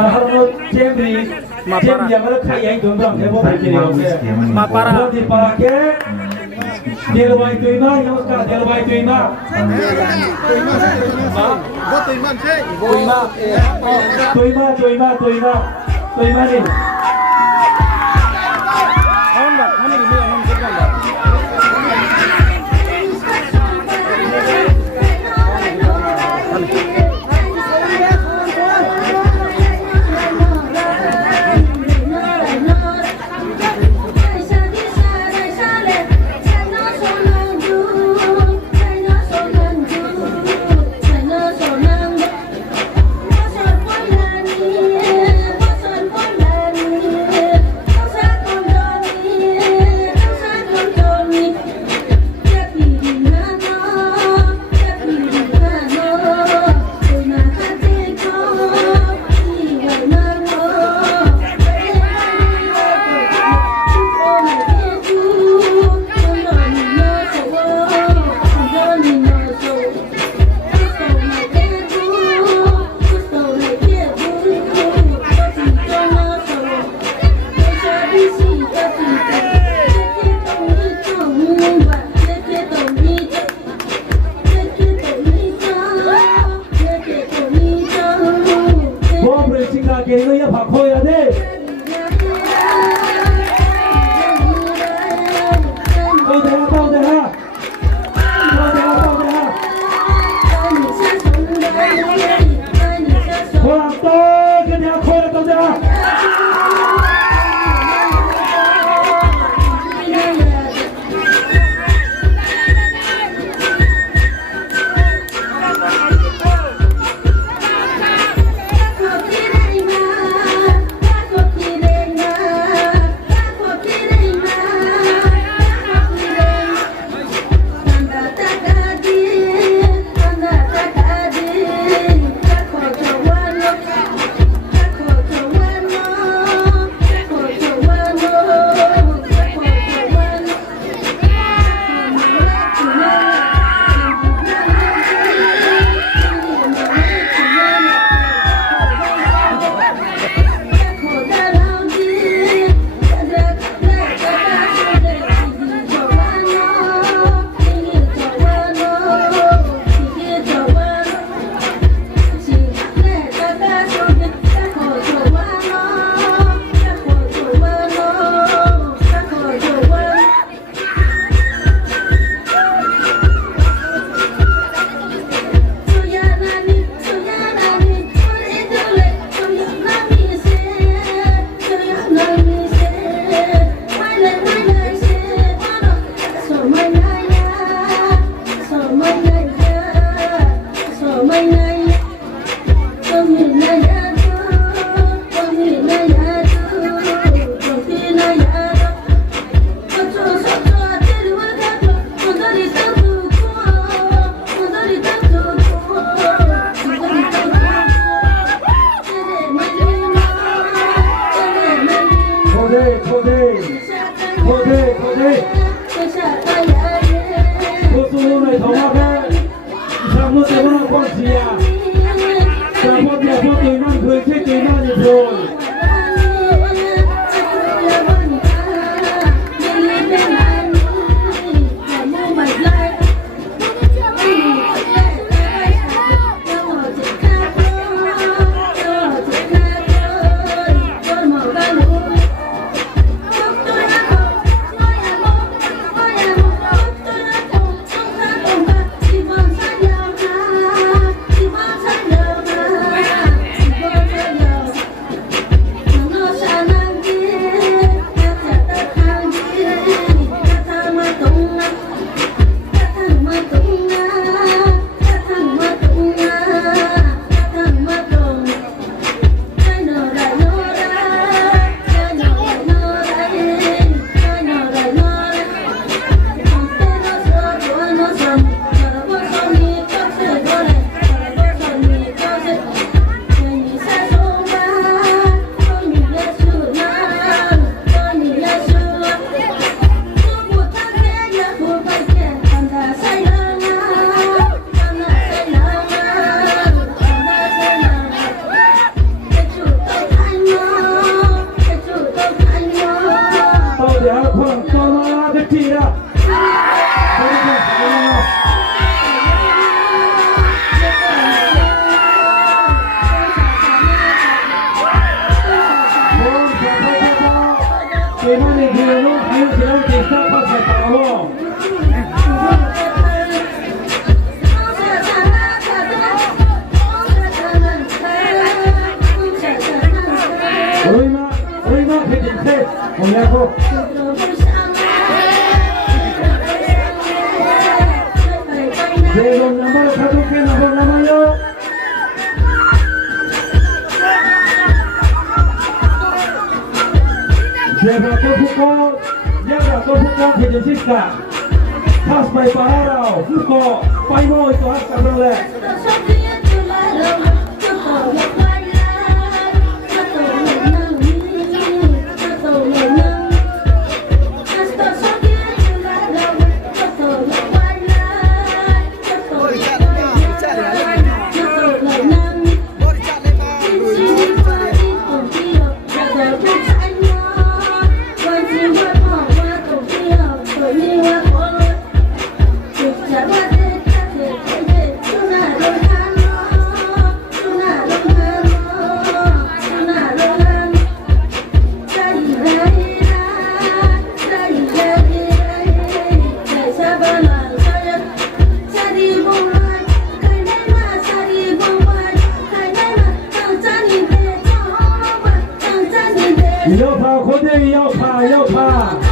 Halo Jemri, Jem yang mana kaya itu dong, ya boleh jadi oke. Mapara. Di pakai, dia lebih itu ima, yang sekarang dia lebih itu ima. Tuima ni. Kini ya pakho ya deh. Kau dah. Kau tahu kini aku dah kau dah. mani che non più che non ti sta passando. Prima che ti sei, vogliamo. Devo andare a toccare la mano io. Jaga Tofuko Pejasista Pas by Paharau Fuko Paimo itu akan boleh要怕，快点要怕。